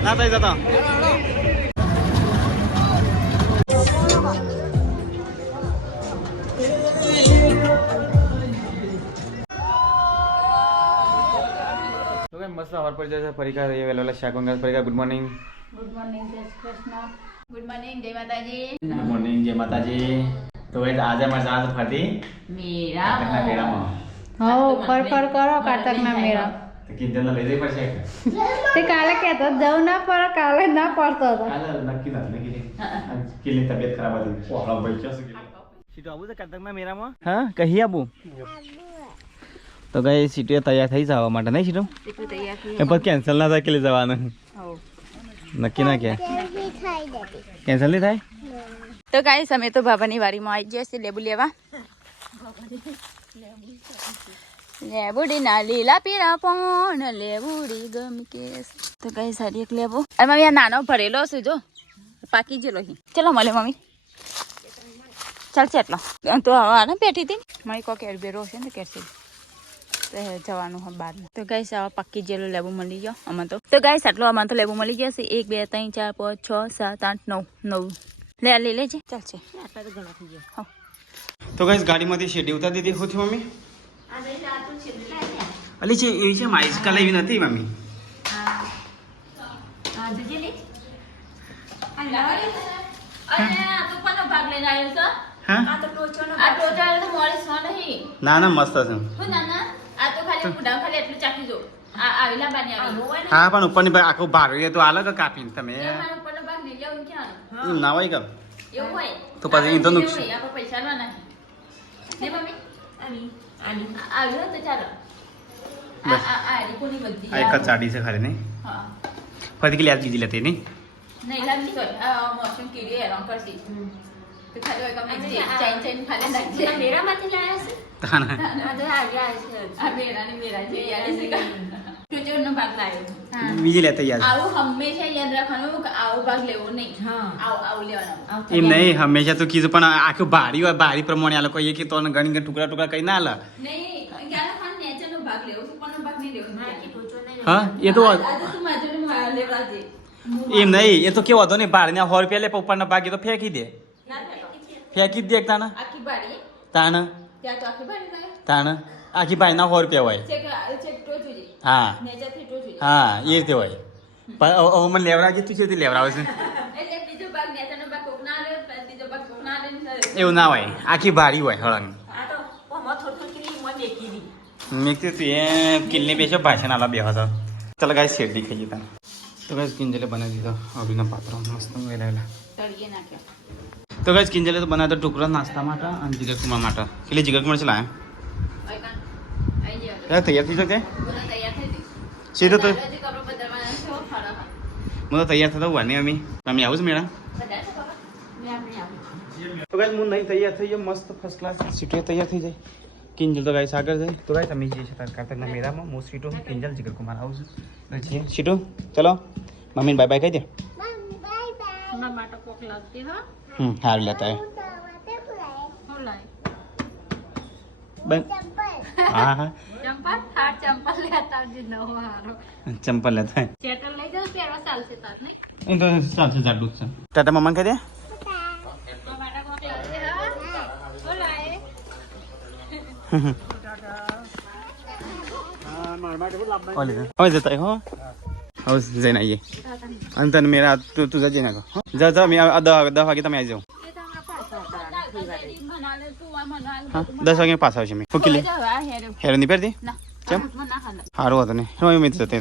ના થઈ જતો મસ્ત સવાર પડી જશે ફરીકા વેલા શાકંગા ફરીકા ગુડ મોર્નિંગ જય કૃષ્ણ ગુડ મોર્નિંગ જય માતાજી ગુડ મોર્નિંગ જય માતાજી તો આજે અમારે જવાનું ફરતી મેળામાં હો ફર કરો કાટકના મેળા તો કિંજલને લઈ જઈ પડશે તે કાલે કહેતો જવું ના પડે કાલે ના પડતો હતો કાલે નક્કી નથી કિલ્લી તબિયત ખરાબ હતી પોહળો ભાઈ ક્યાં સુધી સીટો આવું છે કાટકના મેળામાં હા કહી આવું તો ગઈ સીટો તૈયાર થઈ જવા માટે નહીં સીટો એ પછી કેન્સલ ના થાય કે જવાનું નક્કી ના કે કેન્સલ નહીં થાય તો ગાઈસ અમે તો બાબાની વાડીમાં આવી ગયા છીએ લેબુ લેવા લેબુડી ના લીલા પીળા પણ લેબુડી ગમકે તો ગાઈસ સારી એક લેબુ અને મમ્મી આ નાનો ભરેલો છે જો પાકી ગયેલો અહીં ચલો મળે મમ્મી ચાલશે એટલો તો આને બેઠી હતી મારી કોઈ કેડબેરો છે ને કેડસી જવાનું હા બહાર તો ગાઈસ આવા પાકી જેલો લેબુ મળી ગયો આમાં તો ગાઈસ આટલો આમાં તો લેબુ મળી ગયા છે 1 2 3 4 5 6 7 8 9 લે લઈ લેજે ચાલશે આટલા તો ઘણા થઈ ગયા હા તો ગાઈસ ગાડીમાંથી શેડી ઉતારી દીધી હોતી મમ્મી અલી છે એવી છે માઈસ કાલે એવી નથી મમ્મી ભાગ લઈને આવ્યો છે હા આ તો ટોચવાનો તો મોરી સો નહીં ના ના મસ્ત છે હું ના આ તો ખાલી મુડા ખાલી એટલું ચાખી જો આ આવીલા બાની આવી હા પણ ઉપરની ભાઈ આખું ભાર તો અલગ કાપીને તમે મારો ઉપરનો ભાગ લઈ જાવ ક્યાં ના હોય કેમ એવું હોય તો પછી ઈ તો નુકસાન આપણે પૈસા ના નાખી ને મમ્મી આની આવ્યો તો ચાલો આ રીકોની બધી આ એક જ ચાડી છે ખાલી નહીં હા ફરી કે લ્યા દીધી લેતી નહીં નહીં લાગતી હોય આ મોસમ કીડી હેરાન કરશે તો ખાલી હોય કમ ચેન ચેન ખાલી નાખજે મેરામાંથી લાયા છે તાના આ મેરા જે યાદ છે ટોચનો ભાગ લાવ્યો બીજી લેતા યાર આવું હંમેશા યાદ રાખવાનું કે આવો ભાગ લેવો નહીં આવું લેવાનો એમ નહીં હંમેશા તો કીધું પણ આખું ભારી હોય ભારી પ્રમાણે આ લોકો એ કે તો ઘણી ઘણી ટુકડા કઈ ના લે નહીં ક્યારે ખાન નેચરનો ભાગ લેવો ઉપરનો ભાગ નહીં લેવો હા એ તો આજે તું માજોને લેવાજે એમ નહીં એ તો કેવો હતો ને ભાડને 100 રૂપિયા લે ઉપરના ભાગ એ તો ફેંકી દે ફેંકી દે તાના આખી બાડી તાના ત્યાં તો આખી બાડી લાગે તાના આખી ભાઈના 100 રૂપિયા હોય ચેક ટોચુજી હા નેચરથી ટોચુજી હા એ રીતે હોય પણ હવે મને લેવડાવી તું છે લેવડાવે છે એટલે બીજો ભાગ નેચરનો ભાગ કોક ના લે બીજો ભાગ કોક ના લે એવું ના હોય આખી ભારી હોય હળંગ આ તો મો થોડું કિલી મો દેખી દી મેં કીધું તું એ કિલ્લી બેસો ભાષણ આલા બે હતો ચાલો ગાય શેરડી ખાઈએ તને તો ગાય કિંજલે બનાવી દીધો અભિના પાત્ર મસ્ત વેલાવેલા તળીએ નાખ્યો તો ગાય કિંજલે તો બનાવ્યો ટુકડો નાસ્તા માટે અને જીગરકુમાર માટે કેટલી જીગરકુમાર છે લાયા તૈયાર થઈ શકે સીધો તો હું તો તૈયાર થતા વાની અમી તમે આવું જ મેળા તો ગાય હું નહીં તૈયાર થઈ ગયો મસ્ત ફર્સ્ટ ક્લાસ સીટો તૈયાર થઈ જાય કિંજલ તો ગાય આગળ જાય તો ગાય તમે જે છે કારતકના મેળામાં હું સીટો કિંજલ જીગરકુમાર આવું છું છીએ સીટો ચલો મમ્મીને બાય બાય કહી દે હારું લેતા બન હા હા ચંપલ લેતા એ તો ચાલશે જાડું છે ટાટા મમ્મા કહી દે હવે જતા હો હવે જઈને આવીએ અને તને મેરા તું જજે નાખો જા જા મેં 10 વાગે તમે આવી જાઓ હા 10 વાગે પાછા આવશે મેં ફૂકી લે હેરો નહીં પહેરતી કેમ સારું હતું ને હવે મેં જતે તને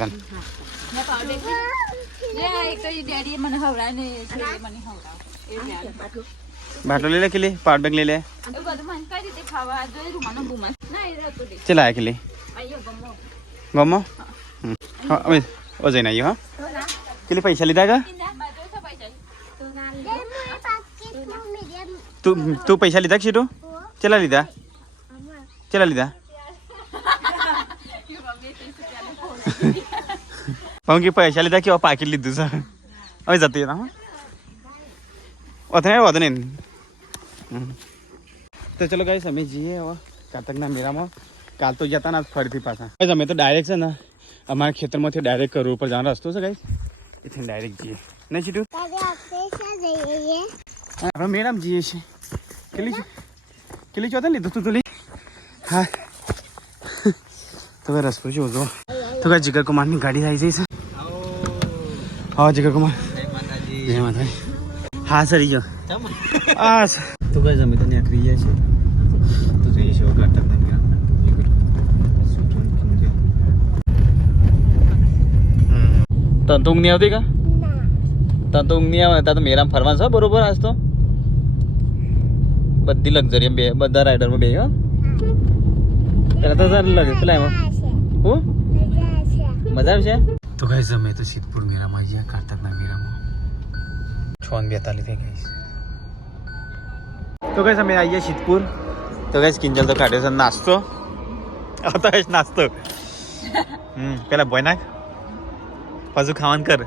બાટલો લઈ લે કે લે પાવર બેગ લઈ લે ચલા કે લે ગમો હવે ઓ જઈને આવ્યો હા કેટલી પૈસા લીધા કા તું પૈસા લીધા ક્ષીટું ચલા લીધા પણ કે પૈસા લીધા કેવા પાકીટ લીધું છે હવે જતી રહો વધુ નહીં તો ચલો ગાઈસ અમે જઈએ હવે કાતકના મેળામાં કાલ તો જતા ના ફરીથી પાછા અમે તો ડાયરેક્ટ છે ને અમારા ખેતરમાંથી ડાયરેક્ટ રોડ પર જવાનો રસ્તો છે ગાઈસ એથી ડાયરેક્ટ જઈએ નહીં સીધું આપણે મેડમ જઈએ છીએ કેટલી ચોથા લીધું તું તો લી હા તો રસ પર જોજો તો કઈ જીગર કુમારની ગાડી આવી જઈ છે હા જીગર કુમાર જય માતા હા સરી ગયો હા તો કઈ જમી તો નીકળી જાય છે તો જઈએ છીએ કાઢતા તને તો ઊંઘ નહીં આવતી કા તને તો ઊંઘ નહીં આવે ત્યાં તો મેરામાં ફરવાનું છે બરોબર આજ તો બધી લક્ઝરી બે બધા રાઈડરમાં બે હો પેલા તો સારું લાગે પેલા એમાં હું મજા આવશે તો કઈ અમે તો સિદ્ધપુર મેરામાં જઈએ કારતકના મેરામાં 6:42 થઈ ગઈ તો કઈ અમે આવીએ સિદ્ધપુર તો કઈ કિંજલ તો કાઢ્યો છે નાસ્તો આવતો નાસ્તો પેલા બોય નાખ પાછું ખાવાનું કર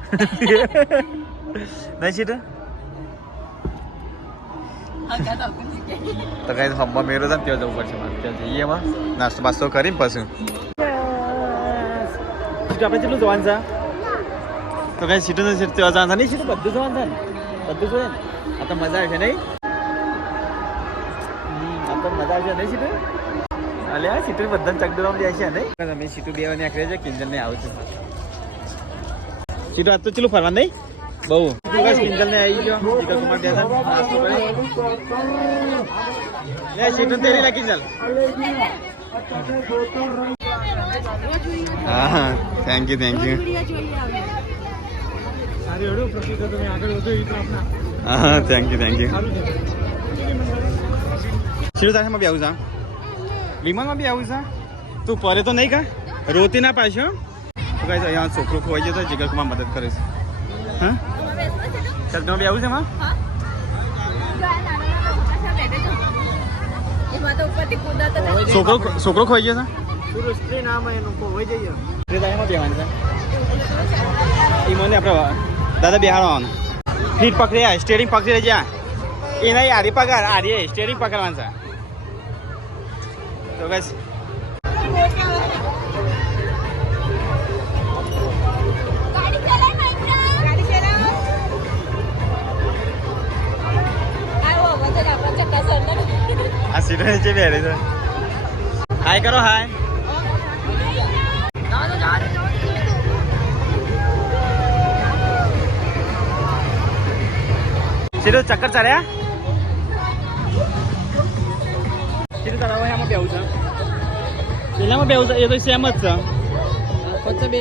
નહીં સીટ તો કઈ હમવા મેરો છે ને ત્યાં જવું પડશે મારે ત્યાં જઈએ એમાં નાસ્તો બાસ્તો કરીને પાછું સીટ આપણે કેટલું જવાનું છે તો કઈ સીટું સીટ ત્યાં જવાનું છે નહીં સીટ બધું જવાનું છે ને બધું જોઈએ ને આ તો મજા આવશે નહીં આ તો મજા આવશે નહીં સીટું અલે આ સીટું બધાને ચકડોમાં જાય છે નહીં અમે સીટું બે વાની આખરે છે કિંજલને આવું છે સીટું આજ તો ચલું ફરવા નહીં બહુ કિંજલને આવી ગયો જીગર કુમાર બેઠા નાસ્તો કરે લે સીટું તેરી લા કિંજલ હા થેન્ક યુ હા થેન્ક યુ સીટું તારે બી આવું છે વિમાનમાં બી આવું છે તું પરે તો નહીં કા રોતી ના પાછો તો કઈ અહીંયા છોકરો ખોવાઈ ગયો તો જીગર કુમાર મદદ કરે છે હા ચાલ તમે બી આવું છે એમાં છોકરો ખોવાઈ ગયો છે એમાં બેવાનું છે એ મને આપણે દાદા બેહાડવાનું ફીટ પકડી સ્ટેરિંગ પકડી રહી જા એના આરી પગાર આરી સ્ટેરિંગ પકડવાનું છે તો બસ આ સીટો નીચે બેઠે છે હાય કરો હાય સીટો ચક્કર ચાલ્યા સીટો ચલાવો એમાં બેવું છે પેલામાં બેવું છે એ તો સેમ જ છે પછી બે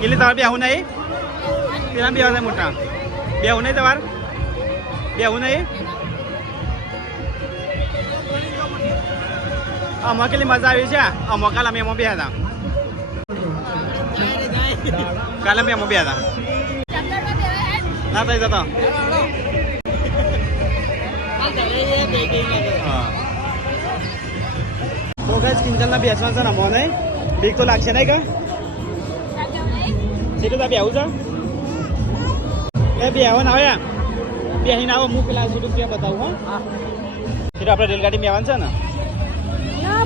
એટલે તમારે બેવું નહીં પેલા બે હતા મોટા બેવું નહીં તમારે બેવું નહીં આમાં કેટલી મજા આવી છે આમાં કાલે અમે એમાં બે હતા કાલે અમે એમાં બે હતા ના થઈ જતો તો કઈ કિંજલના બેસવાનું છે ને અમો નહીં બીક તો લાગશે નહીં કા સીધું ત્યાં બેવું છે એ બેહવા ના આવે બેહીને આવો હું પેલા સીધું ત્યાં બતાવું હા સીધું આપણે રેલગાડી બેવાનું છે ને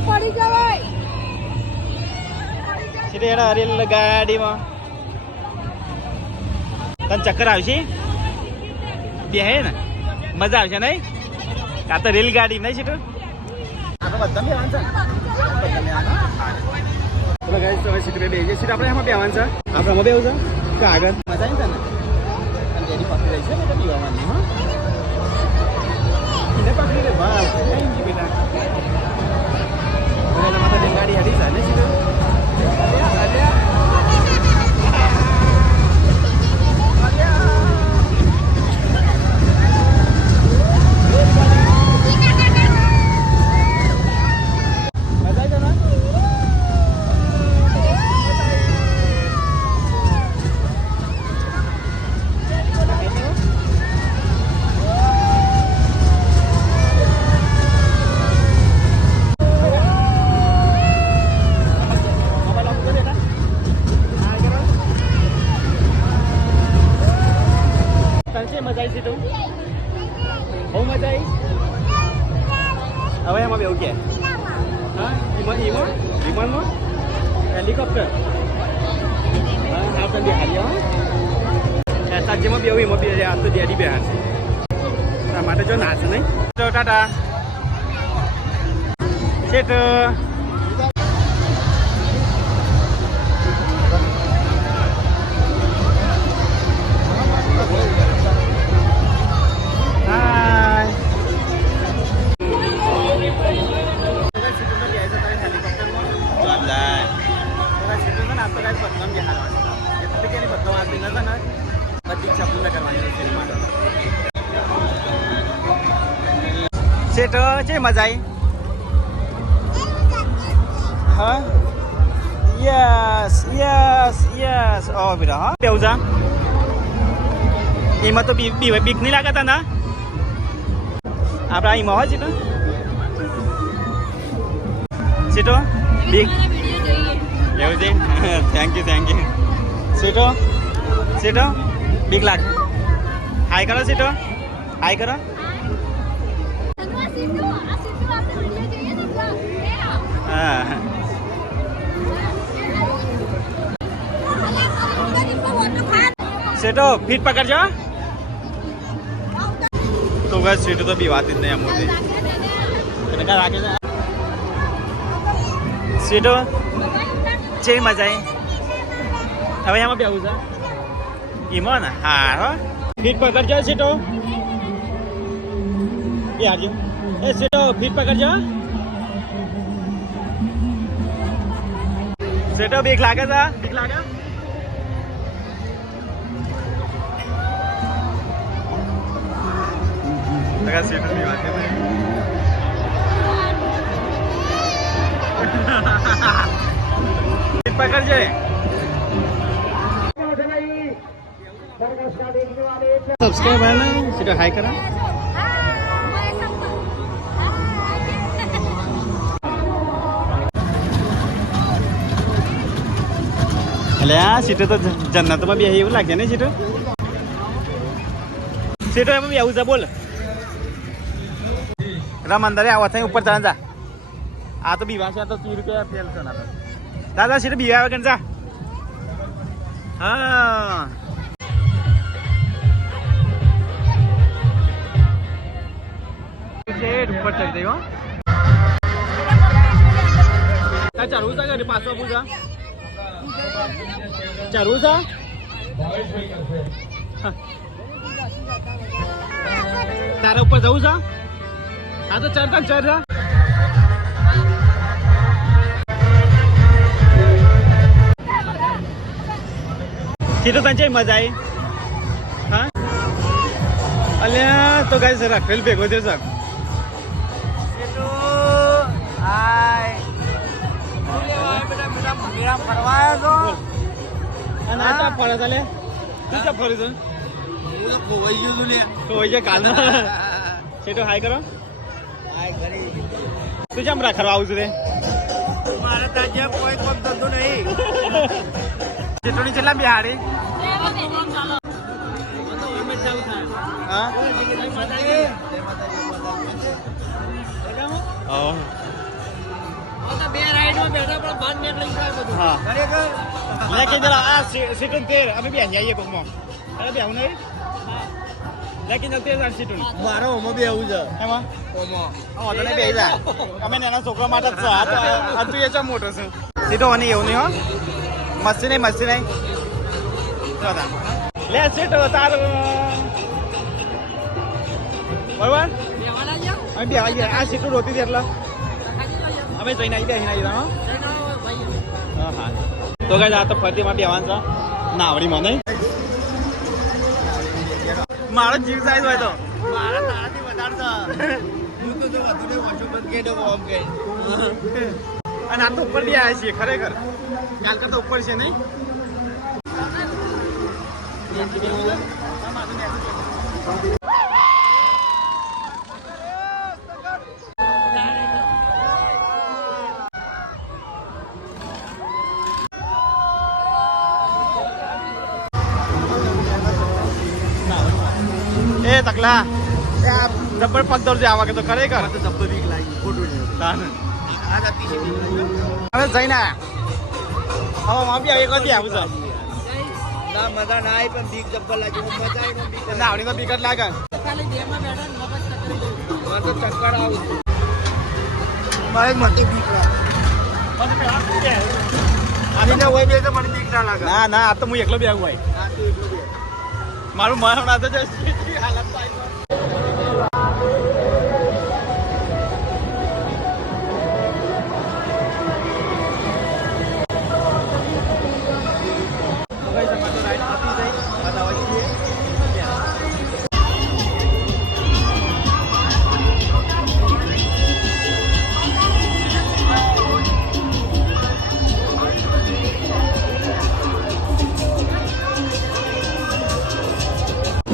પડી જવાય સીધું એના રેલગાડીમાં તને ચક્કર આવશે બેહે ને મજા આવશે નહીં કાં તો રેલગાડી નહીં સીધું આ તો બધા બેવાનું છે સીટ બે બેસી સીટ આપણે એમાં બેવાનું છે આપણે એમાં બેવું છે કે આગળ મજા આવી છે ને અને તેની પકડી રહી છે ને તો પીવાની હા એને પકડી રે બસ થેન્ક યુ બેટા હવે માથા ગાડી હડી છે ને સીધું મજા આવી સીધું બહુ મજા આવી હવે એમાં બેવું કે હા વિમાનમાં હેલિકોપ્ટર હા પણ બિહારી હા સાચીમાં બી એવું એમાં બી આ તો ડેડી બિહાર છે તારા માટે જો નાચ નહીં તો ટાટા શેઠ શેઠ છે મજા આવી હા યસ યસ યસ ઓ બેટા હા બેવું જા એમાં તો બીક નહીં લાગતા ના આપણા એમાં હોય છે સીટો બીક એવું છે થેન્ક યુ સીટો સીટો બીક લાગ હાય કરો સીટો હાય કરો હા સીટો ફીટ પકડજો તો બસ સીટો તો બી વાત જ નહીં મોટી રાખે છે સીટો છે મજા આવી હવે એમાં બેવું છે એમાં ને હા હો ફીટ પકડજો સીટો એ હારજો એ સીટો ફીટ પકડજો સીટો બીક લાગે છે બીક લાગે સીટો ની વાત ફીટ પકડજે સબસ્ક્રાઇબ है ना सीधा हाई करा अले आ सीटो तो जन्नत में भी એવું લાગે ને सीटो सीटो એમાં બી આવું છે બોલ રામ અંદરે આવો થાય ઉપર ચણ જા આ તો બીવા છે તો 30 રૂપિયા ફેલ છે ના દાદા सीटो બીવા આવે કે જા હા ઉપર ચડી ગઈ હો ચડવું છે કે પાછો પૂછા ચડવું છે તારા ઉપર જવું છે આ તો ચડતા ચડ સીધો તને મજા આવી હા અલ્યા તો ગાય રખેલ ભેગો છે સર ફરે ચાલે તું ક્યાં ફરે છે ખોવાઈ ગયો કાલ સેટો હાય કરો તું કેમ રાખવા આવું છું રે મારે ત્યાં કોઈ કોમ ધંધો નહીં સેટોની કેટલા બિહારી છોકરા માટે મોટો છે સીટો અને એવું નહીં હો મસ્તી નહીં લે સીટો તારું બરોબર અમે બે આવી આ સીટો રોતી હતી એટલે અમે જઈને આવી બેસીને આવી હા હા તો કઈ આ તો ફરતીમાં બેવાનું છે નાવડીમાં નહીં મારો જીવ સાઈઝ હોય તો મારા તારાથી વધારે હું તો વધુ ઓછું બંધ કે અને આ તો ઉપર બી આવ્યા છીએ ખરેખર ચાલ કરતા ઉપર છે નહીં એ તકલા એ આ જબ્બર પગ દોરજે આવા કે તો ખરેખર તો જબ્બર વીક લાગી ખોટું છે તાન આ જતી છે હવે જઈને આયા હા બી એક વાર આવું છે ના મજા ના આવી પણ બીક જબ્બર લાગી મજા આવી ના આવડી તો ટિકટ લાગે ખાલી બેમાં બેઠા ને મગજ મને તો ચક્કર આવું મારે મોટી બીક લાગે આની ના હોય બે તો મને બીક ના લાગે ના ના આ તો હું એકલો બે આવું ભાઈ આ તો એટલું બે મારું મન હમણાં તો હાલત થાય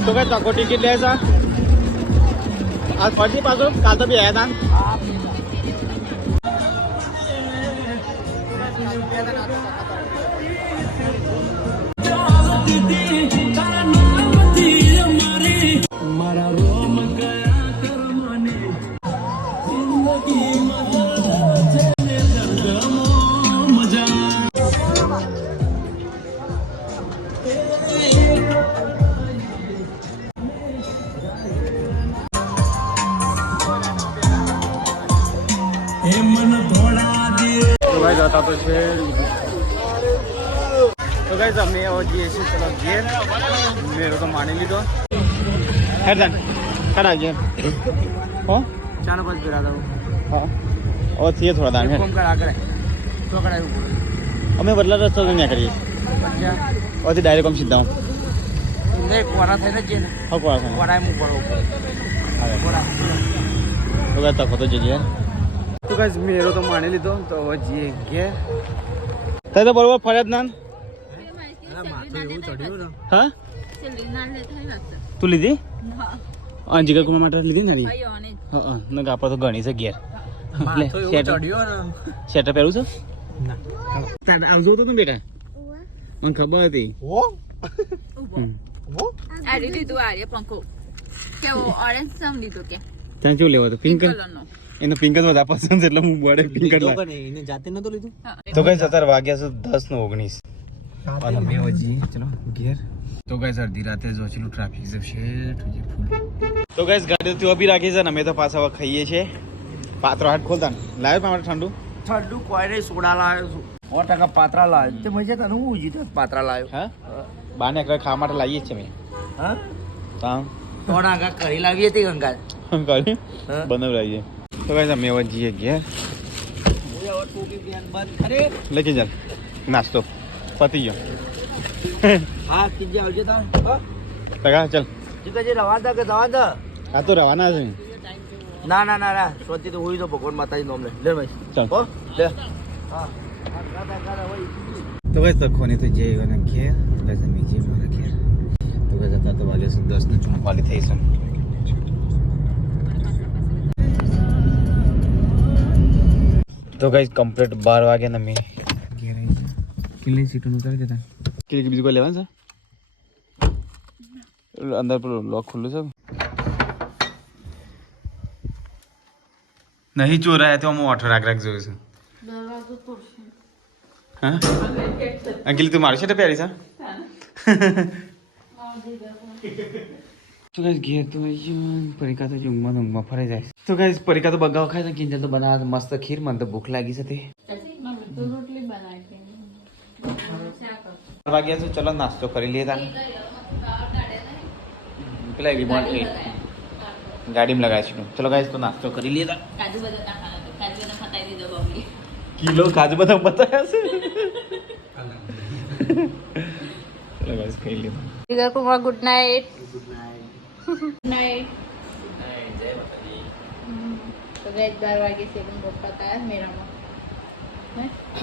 તો કઈ તકો ટિકિટ લે છે આ ફરતી પાછો કાલ તો બી આવ્યા હતા જતા તો છે તો ગાઈસ અમે જઈએ છીએ ચલો ઘેર મેરો તો માની લીધો હેડન ખરા ઘેર હો ચાનો બસ ગરા દઉં હા ઓ થઈએ થોડા દાણ ફોન કર આગળ તો કરાયું અમે બદલા રસ્તો તો ત્યાં કરીએ ઓથી ડાયરેક્ટ આમ સીધા ને કોરા થઈને જ ને હા કોરા કોરા હું પડો કોરા તો ગાઈસ તકો તો જઈએ તો ગાઈસ મેરો તો માની લીધો તો હવે જઈએ ઘેર તે તો બરોબર ફરજ ના એવું ચડ્યું ને હા તું લીધી અંજિકા કુમાર માટે લીધી ને હા ને કાપા તો ઘણી છે ઘેર એટલે ચડ્યો ને શેટર પહેરું છે ના આવજો તો તું બેટા મને ખબર હતી ઓ આ લીધું આર્ય પંખો કેવો ઓરેન્જ સમ લીધો કે ત્યાં શું લેવો તો પિંક કલરનો એનો પિંક જ વધારે પસંદ છે એટલે હું બોડે પિંક જ એને જાતે નતો લીધું તો કઈ 17 વાગ્યા છે 10:19 અને અમે હજી ચલો ઘેર તો ગાઈસ અડધી રાતે જો ચલું ટ્રાફિક છે ફૂલ તો ગાઈસ ગાડી તો અભી રાખી છે ને અમે તો પાછા હવે ખાઈએ છે પાત્રો હાથ ખોલતા લાવ્યો પાછું ઠંડુ ઠંડુ કોઈ નહીં સોડા લાવ્યો છું 100% પાત્રા લાવ્યો તે મજા તને હું ઉજી પાત્રા લાવ્યો હા બાને એકલા ખાવા માટે લાવીએ જ છે અમે હા તા થોડા આગળ કરી લાવી હતી ગંગા કરી બનાવડાવીએ તો ગાઈસ અમે હવે જઈએ ઘેર બંધ કરે લેકે ચાલ નાસ્તો પતી ગયો હા તીજે આવજે તા ટકા ચાલ જીકાજી રવાદા કે રવાદા આ તો રવાના છે ના ના ના ના સોચી તો હોય તો ભગવાન માતાજી નામ લે લે ભાઈ ચાલ હો લે હા તો ગાઈસ તખોની તો જઈ અને ઘેર ગાઈસ અમે જઈએ મારા ઘેર તો ગાઈસ હતા તો વાગે 10:44 થઈ છે તો ગાઈસ કમ્પ્લીટ 12 વાગે ને મેં ઘેર આવી છે કેટલી સીટો ઉતારી દેતા કેટલી બીજું કોઈ લેવાનું છે અંદર પેલું લોક ખુલ્લું છે નહીં ચોરાયા તો અમે ઓઠો રાખ જોયું છે હા અંકિલ તું મારી છે પહેરી છે તો ગાઈસ ઘેર તો પરીકા તો ઊંઘમાં ફરાઈ જાય તો ગાઈસ પરીકા તો બગાવ ખાય છે કિંજલ તો બનાવે મસ્ત ખીર મને તો ભૂખ લાગી છે તે રોટલી બનાવી વાગ્યા છે ચલો નાસ્તો કરી લઈએ તા પેલા રિમોટ ગાડીમાં લગાવી ચલો ગાઈસ તો નાસ્તો કરી લઈએ તા કાજુ બદામ નાખવાના કાજુ બદામ ફટાઈ દીધો બબલી કિલો કાજુ બદામ બતાવ્યા છે ચલો ગાઈસ ખાઈ લઈએ Kumar good night good night તો ગઈ 12 વાગે છે પણ પપ્પા તા મેરામાં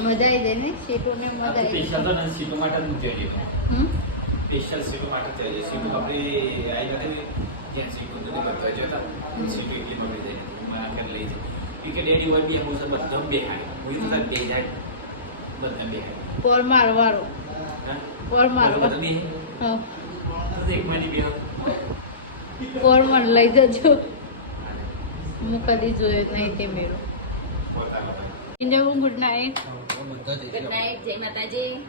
મજા આવી જાય ને સીટોને મજા આવી સ્પેશિયલ તો સીટો માટે જ જોઈએ સ્પેશિયલ સીટો માટે જોઈએ સીટો આપણે આવી ગઈ જ્યાં સીટો તો કરતા જતા સીટો એટલી પકડી જાય મારા ઘર લઈ જાય કે ડેડી હોય બી હું બધા બેહાય હું તો સાહેબ બે જાય બધા બેહાય પોર મારવારો પોર મારવા હા એક મહિને બે પોર મન લઈ જજો હું કદી જોયો નહીં તે મેરો India good night good night, જય માતાજી.